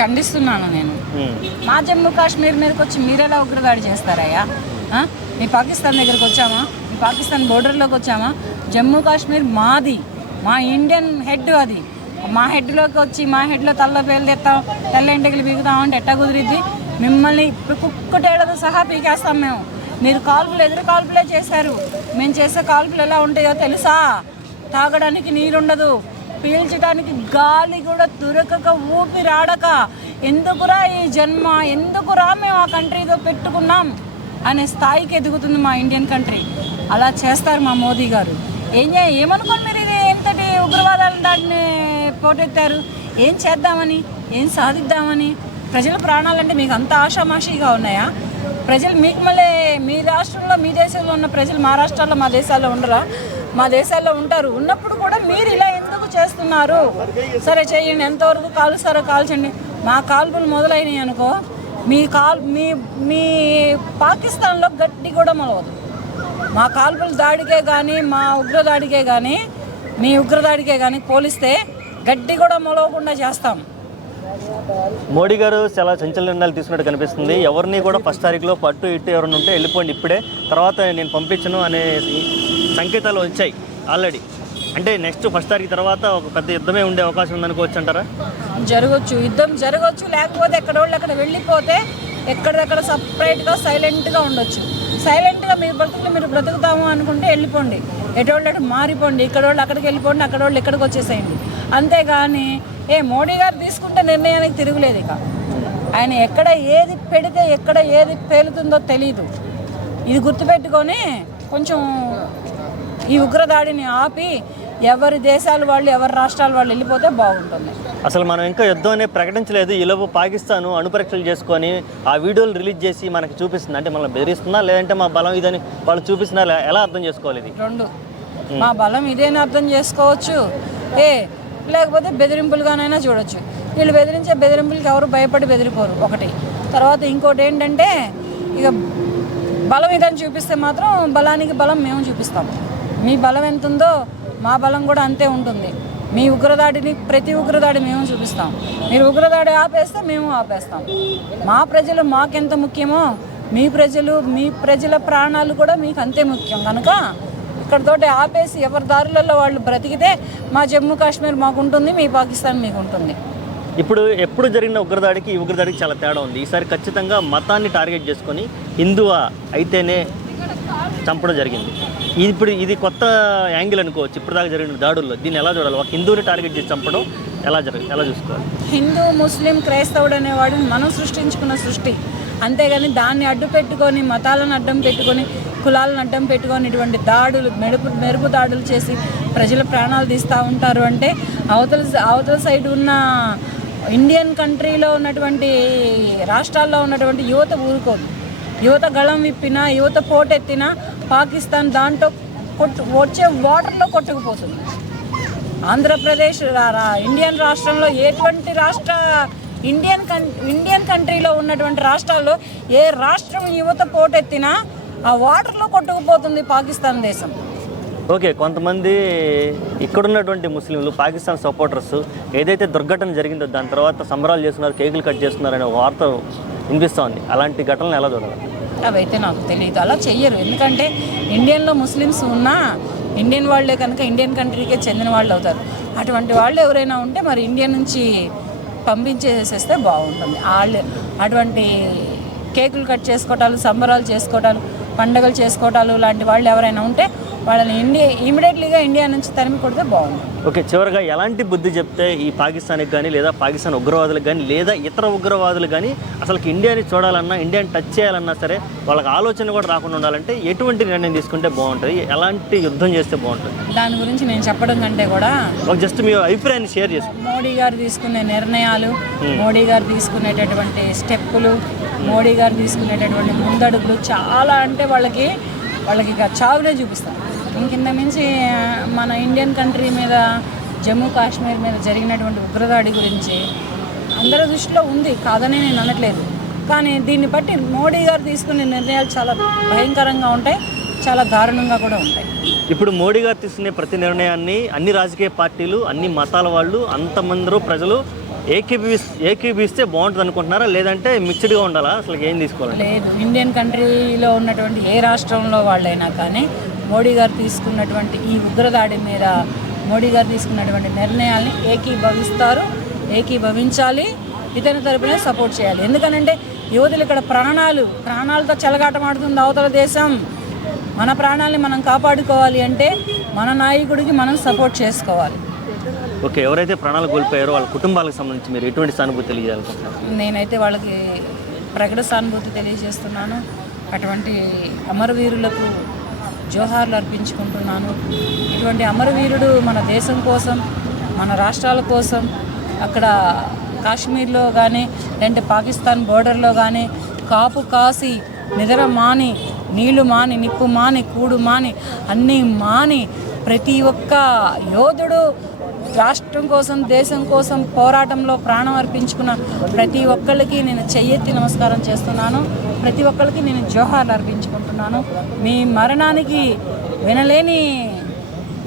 ఖండిస్తున్నాను నేను. మా జమ్మూ కాశ్మీర్ మీదకి వచ్చి మీరెలా ఉగ్రదాడి చేస్తారయ్యా? మీ పాకిస్తాన్ దగ్గరకు వచ్చామా? మీ పాకిస్తాన్ బోర్డర్లోకి వచ్చామా? జమ్మూ కాశ్మీర్ మాది, మా ఇండియన్ హెడ్ అది. మా హెడ్లోకి వచ్చి మా హెడ్లో తల్ల పేలు తెస్తాం, తెల్ల ఎంటికలు పీకుతామంటే ఎట్టా కుదిరిద్ది? మిమ్మల్ని ఇప్పుడు కుక్కటేళ్లతో సహా పీకేస్తాం మేము. మీరు కాల్పులు ఎదురు కాల్పులే చేశారు. మేము చేసే కాల్పులు ఎలా ఉంటాయో తెలుసా? తాగడానికి నీరుండదు, పీల్చడానికి గాలి కూడా దొరకక, ఊపిరాడక, ఎందుకురా ఈ జన్మ, ఎందుకురా మేము ఆ కంట్రీతో పెట్టుకున్నాం అనే స్థాయికి ఎదుగుతుంది మా ఇండియన్ కంట్రీ. అలా చేస్తారు మా మోదీ గారు. ఏమనుకోని మీరు ఇది ఎంతటి ఉగ్రవాదాలను దాటిని పోటెత్తారు? ఏం చేద్దామని, ఏం సాధిద్దామని? ప్రజల ప్రాణాలంటే మీకు అంత ఆషామాషిగా ఉన్నాయా? ప్రజలు మీకు మళ్ళీ మీ రాష్ట్రంలో, మీ దేశంలో ఉన్న ప్రజలు మా రాష్ట్రాల్లో, మా దేశాల్లో ఉండరా? మా దేశాల్లో ఉంటారు. ఉన్నప్పుడు కూడా మీరు ఇలా ఎందుకు చేస్తున్నారు? సరే చేయండి, ఎంతవరకు కాలుస్తారో కాల్చండి. మా కాల్పులు మొదలైనవి అనుకో, మీ పాకిస్తాన్లో గడ్డి కూడా మొలవదు. మా కాల్పుల దాడికే కానీ, మా ఉగ్రదాడికే కానీ, మీ ఉగ్రదాడికే కానీ పోలిస్తే గడ్డి కూడా మొలవకుండా చేస్తాం. మోడీ గారు చాలా చంచల నిర్ణయాలు తీసుకున్నట్టు కనిపిస్తుంది. ఎవరిని కూడా ఫస్ట్ తారీఖులో పట్టు ఇట్టు ఎవరైనా ఉంటే వెళ్ళిపోండి ఇప్పుడే, తర్వాత నేను పంపించను అనే సంకేతాలు వచ్చాయి ఆల్రెడీ. అంటే నెక్స్ట్ ఫస్ట్ తారీఖు తర్వాత ఒక పెద్ద యుద్ధమే ఉండే అవకాశం ఉందనుకోవచ్చు అంటారా? జరగచ్చు, యుద్ధం జరగచ్చు. లేకపోతే ఎక్కడ వాళ్ళు అక్కడ వెళ్ళిపోతే ఎక్కడెక్కడ సపరేట్గా సైలెంట్గా ఉండొచ్చు. సైలెంట్గా మీరు బ్రతుకులు మీరు బ్రతుకుతాము అనుకుంటే వెళ్ళిపోండి, ఎటోళ్ళు మారిపోండి. ఇక్కడ వాళ్ళు అక్కడికి వెళ్ళిపోండి, అక్కడ వాళ్ళు ఇక్కడికి వచ్చేసేయండి. అంతేగాని మోడీ గారు తీసుకుంటే నిర్ణయానికి తిరుగులేదు. ఇక ఆయన ఎక్కడ ఏది పెడితే ఎక్కడ ఏది పేలుతుందో తెలీదు. ఇది గుర్తుపెట్టుకొని కొంచెం ఈ ఉగ్రదాడిని ఆపి ఎవరి దేశాలు వాళ్ళు, ఎవరి రాష్ట్రాలు వాళ్ళు వెళ్ళిపోతే బాగుంటుంది. అసలు మనం ఇంకా యుద్ధం అనేది ప్రకటించలేదు. ఈలోపు పాకిస్తాన్ అణుపరీక్షలు చేసుకొని ఆ వీడియోలు రిలీజ్ చేసి మనకి చూపిస్తుంది. అంటే మనం బెదిరిస్తుందా, లేదంటే మా బలం ఇదని వాళ్ళు చూపిస్తున్నా? ఎలా అర్థం చేసుకోవాలి? ఇది రెండు, మా బలం ఇదేని అర్థం చేసుకోవచ్చు, లేకపోతే బెదిరింపులుగానైనా చూడొచ్చు. వీళ్ళు బెదిరించే బెదిరింపులకి ఎవరు భయపడి బెదిరిపోరు ఒకటి. తర్వాత ఇంకోటి ఏంటంటే, ఇక బలం ఇదని చూపిస్తే మాత్రం బలానికి బలం మేము చూపిస్తాం. మీ బలం ఎంత ఉందో మా బలం కూడా అంతే ఉంటుంది. మీ ఉగ్రదాడిని, ప్రతి ఉగ్రదాడి మేము చూపిస్తాం. మీరు ఉగ్రదాడి ఆపేస్తే మేము ఆపేస్తాం. మా ప్రజలు మాకెంత ముఖ్యమో మీ ప్రజల ప్రాణాలు కూడా మీకు అంతే ముఖ్యం. కనుక ఇక్కడతోటి ఆపేసి ఎవరి దారులలో వాళ్ళు బ్రతికితే మా జమ్మూ కాశ్మీర్ మాకుంటుంది, మీ పాకిస్తాన్ మీకు ఉంటుంది. ఇప్పుడు ఎప్పుడు జరిగిన ఉగ్రదాడికి ఈ ఉగ్రదాడికి చాలా తేడా ఉంది. ఈసారి ఖచ్చితంగా మతాన్ని టార్గెట్ చేసుకొని హిందువా అయితేనే చంపడం జరిగింది. ఇది కొత్త యాంగిల్ అనుకోవచ్చు. ఇప్పుడు దాకా జరిగిన దాడుల్లో దీన్ని ఎలా చూడాలి? ఒక హిందువుని టార్గెట్ చేసి చంపడం ఎలా చూసుకోవాలి? హిందూ, ముస్లిం, క్రైస్తవుడు అనేవాడు మనం సృష్టించుకున్న సృష్టి. అంతేగాని దాన్ని అడ్డు పెట్టుకొని, మతాలను అడ్డం పెట్టుకొని, కులాలను అడ్డం పెట్టుకొని ఇటువంటి దాడులు, మెరుపు దాడులు చేసి ప్రజల ప్రాణాలు తీస్తూ ఉంటారు. అంటే అవతల సైడ్ ఉన్న ఇండియన్ కంట్రీలో ఉన్నటువంటి రాష్ట్రాల్లో ఉన్నటువంటి యువత ఊరుకోదు. యువత గళం విప్పినా, యువత పోటెత్తినా పాకిస్తాన్ దాంట్లో వచ్చే వాటర్లో కొట్టుకుపోతుంది. ఆంధ్రప్రదేశ్ ఇండియన్ రాష్ట్రంలో ఎటువంటి ఇండియన్ కంట్రీలో ఉన్నటువంటి రాష్ట్రాల్లో ఏ రాష్ట్రం యువత పోటెత్తినా ఆ వాటర్లో కొట్టుకుపోతుంది పాకిస్తాన్ దేశం. ఓకే, కొంతమంది ఇక్కడున్నటువంటి ముస్లింలు, పాకిస్తాన్ సపోర్టర్స్ ఏదైతే దుర్ఘటన జరిగిందో దాని తర్వాత సంబరాలు చేస్తున్నారు, కేకులు కట్ చేస్తున్నారు అనే వార్త వినిపిస్తూ ఉంది. అలాంటి ఘటనలు ఎలా చూడాలి? అవైతే నాకు తెలియదు. అలా చెయ్యరు. ఎందుకంటే ఇండియన్లో ముస్లిమ్స్ ఉన్నా ఇండియన్ వాళ్ళే కనుక ఇండియన్ కంట్రీకే చెందిన వాళ్ళు అవుతారు. అటువంటి వాళ్ళు ఎవరైనా ఉంటే మరి ఇండియా నుంచి పంపించేసేస్తే బాగుంటుంది. వాళ్ళు అటువంటి కేకులు కట్ చేసుకోవటాలు, సంబరాలు చేసుకోవటాలు, పండుగలు చేసుకోవటాలు లాంటి వాళ్ళు ఎవరైనా ఉంటే వాళ్ళని ఇమీడియట్లీగా ఇండియా నుంచి తరిమి కొడితే బాగుంటుంది. ఓకే, చివరిగా ఎలాంటి బుద్ధి చెప్తే ఈ పాకిస్తాన్కి కానీ, లేదా పాకిస్తాన్ ఉగ్రవాదులకు కానీ, లేదా ఇతర ఉగ్రవాదులు కానీ అసలు ఇండియాని చూడాలన్నా, ఇండియాని టచ్ చేయాలన్నా సరే వాళ్ళకి ఆలోచన కూడా రాకుండా ఉండాలంటే ఎటువంటి నిర్ణయం తీసుకుంటే బాగుంటుంది? ఎలాంటి యుద్ధం చేస్తే బాగుంటుంది? దాని గురించి నేను చెప్పడం కంటే కూడా జస్ట్ మీ అభిప్రాయాన్ని షేర్ చేస్తాను. మోడీ గారు తీసుకునే నిర్ణయాలు, మోడీ గారు తీసుకునేటటువంటి స్టెప్పులు, మోడీ గారు తీసుకునేటటువంటి ముందడుగులు చాలా అంటే వాళ్ళకి ఇక చావునే చూపిస్తారు. ఇంకింత మించి మన ఇండియన్ కంట్రీ మీద, జమ్మూ కాశ్మీర్ మీద జరిగినటువంటి ఉగ్రదాడి గురించి అందరి దృష్టిలో ఉంది, కాదని నేను అనట్లేదు. కానీ దీన్ని బట్టి మోడీ గారు తీసుకునే నిర్ణయాలు చాలా భయంకరంగా ఉంటాయి, చాలా దారుణంగా కూడా ఉంటాయి. ఇప్పుడు మోడీ గారు తీసుకునే ప్రతి నిర్ణయాన్ని అన్ని రాజకీయ పార్టీలు, అన్ని మతాల వాళ్ళు, అంతమంది ప్రజలు ఏకీభవిస్తే బాగుంటుంది అనుకుంటున్నారా, లేదంటే మిక్స్డ్గా ఉండాలా, అసలు ఏం తీసుకోవాలి? లేదు, ఇండియన్ కంట్రీలో ఉన్నటువంటి ఏ రాష్ట్రంలో వాళ్ళైనా కానీ మోడీ గారు తీసుకున్నటువంటి ఈ ఉగ్రదాడి మీద మోడీ గారు తీసుకున్నటువంటి నిర్ణయాల్ని ఏకీభవించాలి, ఇతని తరపునే సపోర్ట్ చేయాలి. ఎందుకనంటే యువతులు ఇక్కడ ప్రాణాలతో చెలగాటమాడుతుంది అవతల దేశం. మన ప్రాణాలని మనం కాపాడుకోవాలి అంటే మన నాయకుడికి మనం సపోర్ట్ చేసుకోవాలి. ఓకే, ఎవరైతే ప్రాణాలు కోల్పోయారో వాళ్ళ కుటుంబాలకు సంబంధించి మీరు ఎటువంటి సానుభూతి తెలియజేయాలనుకుంటున్నారు? నేనైతే వాళ్ళకి ప్రకట సానుభూతి తెలియజేస్తున్నాను. అటువంటి అమరవీరులకు జోహార్లు అర్పించుకుంటున్నాను. ఇటువంటి అమరవీరుడు మన దేశం కోసం, మన రాష్ట్రాల కోసం, అక్కడ కాశ్మీర్లో కానీ లేదంటే పాకిస్తాన్ బోర్డర్లో కానీ కాపు కాసి నిద్ర మాని, నీళ్లు మాని, నిప్పు మాని, కూడు మాని, అన్నీ మాని ప్రతి ఒక్క యోధుడు రాష్ట్రం కోసం, దేశం కోసం పోరాటంలో ప్రాణం అర్పించుకున్న ప్రతి ఒక్కళ్ళకి నేను చెయ్యెత్తి నమస్కారం చేస్తున్నాను. ప్రతి ఒక్కరికి నేను జోహార్లు అర్పించుకుంటున్నాను. మీ మరణానికి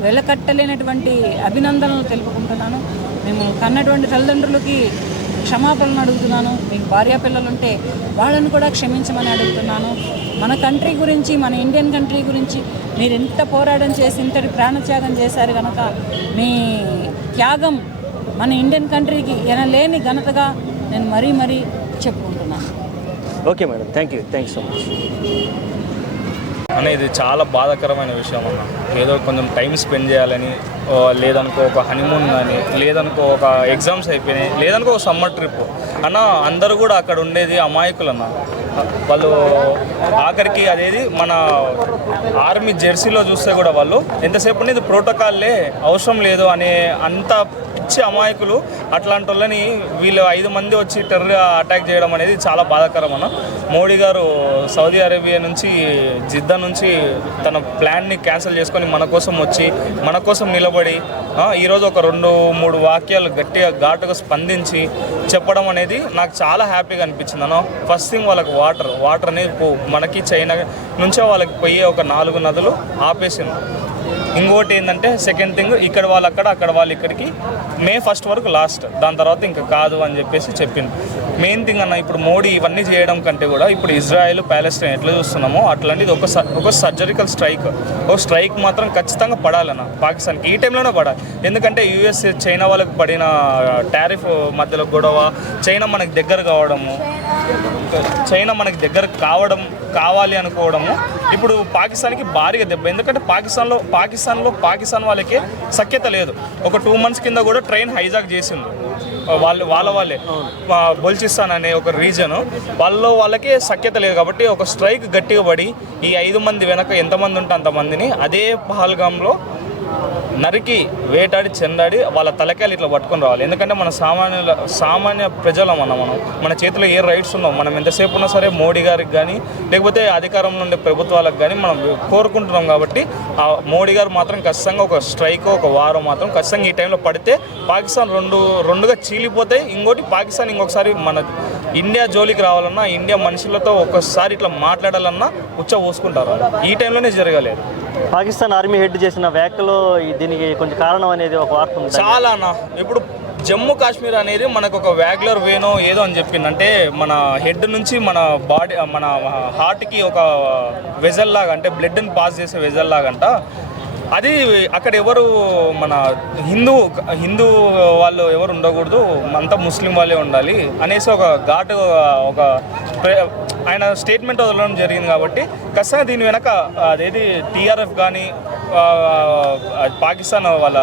వెలకట్టలేనటువంటి అభినందనలు తెలుపుకుంటున్నాను. మేము కన్నటువంటి తల్లిదండ్రులకి క్షమాపణలు అడుగుతున్నాను. మీకు భార్యా పిల్లలు ఉంటే వాళ్ళని కూడా క్షమించమని అడుగుతున్నాను. మన కంట్రీ గురించి, మన ఇండియన్ కంట్రీ గురించి మీరు ఎంత పోరాటం చేసి ఇంతటి ప్రాణత్యాగం చేశారు కనుక మీ త్యాగం మన ఇండియన్ కంట్రీకి ఎనలేని ఘనతగా నేను మరీ చెప్పుకుంటున్నాను. Okay madam, thank you so much అన్న. ఇది చాలా బాధాకరమైన విషయం అన్న. ఏదో కొంచెం టైం స్పెండ్ చేయాలని, లేదనుకో ఒక హనీమూన్ కానీ, లేదనుకో ఒక ఎగ్జామ్స్ అయిపోయినాయి, లేదనుకో ఒక సమ్మర్ ట్రిప్ అన్న. అందరూ కూడా అక్కడ ఉండేది అమాయకులు అన్న. వాళ్ళు ఆఖరికి అదేది మన ఆర్మీ జెర్సీలో చూస్తే కూడా వాళ్ళు ఎంతసేపు ఉండేది ప్రోటోకాల్లే అవసరం లేదు అనే అంత పిచ్చి అమాయకులు. అట్లాంటి వాళ్ళని వీళ్ళు 5 మంది వచ్చి టెర్రర్ అటాక్ చేయడం అనేది చాలా బాధాకరం అన్న. మోడీ గారు సౌదీ అరేబియా నుంచి, జిద్దా నుంచి తన ప్లాన్ని క్యాన్సిల్ చేసుకొని మన కోసం వచ్చి, మన కోసం నిలబడి ఈరోజు ఒక 2-3 వాక్యాలు గట్టిగా ఘాటుగా స్పందించి చెప్పడం అనేది నాకు చాలా హ్యాపీగా అనిపించింది అన్న. ఫస్ట్ థింగ్ వాళ్ళకి వాటర్ అనేది మనకి చైనా నుంచే వాళ్ళకి పోయే ఒక 4 నదులు ఆపేసింది. ఇంకోటి ఏంటంటే సెకండ్ థింగ్, ఇక్కడ వాళ్ళు అక్కడ వాళ్ళు ఇక్కడికి May 1 వరకు లాస్ట్, దాని తర్వాత ఇంకా కాదు అని చెప్పేసి చెప్పింది. మెయిన్ థింగ్ అన్న, ఇప్పుడు మోడీ ఇవన్నీ చేయడం కంటే కూడా ఇప్పుడు ఇజ్రాయెల్, ప్యాలెస్టైన్ ఎట్లా చూస్తున్నామో అట్లాంటిది ఒక సర్జరికల్ స్ట్రైక్ మాత్రం ఖచ్చితంగా పడాలన్న పాకిస్తాన్కి. ఈ టైంలోనే పడాలి. ఎందుకంటే యూఎస్ చైనా వాళ్ళకి పడిన టారిఫ్ మధ్యలో గొడవ, చైనా మనకి దగ్గర కావాలి అనుకోవడము ఇప్పుడు పాకిస్తాన్కి భారీగా దెబ్బ. ఎందుకంటే పాకిస్తాన్ వాళ్ళకి సఖ్యత లేదు. ఒక 2 months కింద కూడా ట్రైన్ హైజాక్ చేసింది వాళ్ళే. బల్చిస్తాన్ అనే ఒక రీజన్ వాళ్ళకి సఖ్యత లేదు కాబట్టి ఒక స్ట్రైక్ గట్టిగా పడి ఈ 5 మంది వెనక ఎంతమంది ఉంటే అంతమందిని అదే పహల్గాంలో నరికి వేటాడి చెందాడి వాళ్ళ తలకాయలు ఇట్లా పట్టుకొని రావాలి. ఎందుకంటే మన సామాన్య ప్రజలం మన చేతిలో ఏ రైట్స్ ఉన్నాం. మనం ఎంతసేపు ఉన్నా సరే మోడీ గారికి కానీ లేకపోతే అధికారంలో ఉండే ప్రభుత్వాలకు కానీ మనం కోరుకుంటున్నాం. కాబట్టి ఆ మోడీ గారు మాత్రం ఖచ్చితంగా ఒక స్ట్రైక్, ఒక వారం మాత్రం ఖచ్చితంగా ఈ టైంలో పడితే పాకిస్తాన్ రెండుగా చీలిపోతాయి. పాకిస్తాన్ ఇంకొకసారి మన ఇండియా జోలికి రావాలన్నా, ఇండియా మనుషులతో ఒక్కసారి ఇట్లా మాట్లాడాలన్నా పోసుకుంటారు. ఈ టైంలోనే జరగలేదు. పాకిస్తాన్ ఆర్మీ హెడ్ చేసిన వ్యాఖ్యలో దీనికి కొంచెం కారణం అనేది ఒక వార్త ఉంది. చాలా అన్న. ఇప్పుడు జమ్మూ కాశ్మీర్ అనేది మనకు ఒక వ్యాగ్యులర్ వేనో ఏదో అని చెప్పింది. అంటే మన హెడ్ నుంచి మన బాడీ, మన హార్ట్కి ఒక వెజల్ లాగా, అంటే బ్లడ్ని పాస్ చేసే వెజల్ లాగంట. అది అక్కడ ఎవరు మన హిందూ వాళ్ళు ఎవరు ఉండకూడదు, అంతా ముస్లిం వాళ్ళే ఉండాలి అనేసి ఒక ఘాటు ఒక ఆయన స్టేట్మెంట్ వదలడం జరిగింది. కాబట్టి ఖచ్చితంగా దీని వెనక అదేది టీఆర్ఎఫ్ కానీ పాకిస్తాన్ వాళ్ళ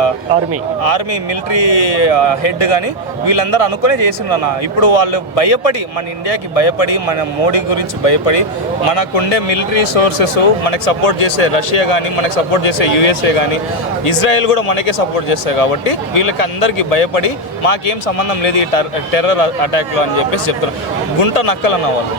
ఆర్మీ మిలిటరీ హెడ్ కానీ వీళ్ళందరూ అనుకునే చేసిందన్న. ఇప్పుడు వాళ్ళు భయపడి, మన ఇండియాకి భయపడి, మన మోడీ గురించి భయపడి, మనకుండే మిలిటరీ సోర్సెస్ మనకు సపోర్ట్ చేసే రష్యా కానీ, మనకు సపోర్ట్ చేసే యూఎస్ఏ కానీ, ఇజ్రాయెల్ కూడా మనకే సపోర్ట్ చేస్తాయి. కాబట్టి వీళ్ళకి అందరికీ భయపడి మాకేం సంబంధం లేదు ఈ టెర్రర్ అటాక్లో అని చెప్పేసి చెప్తున్నారు. గుంట నక్కలు అన్న వాళ్ళు.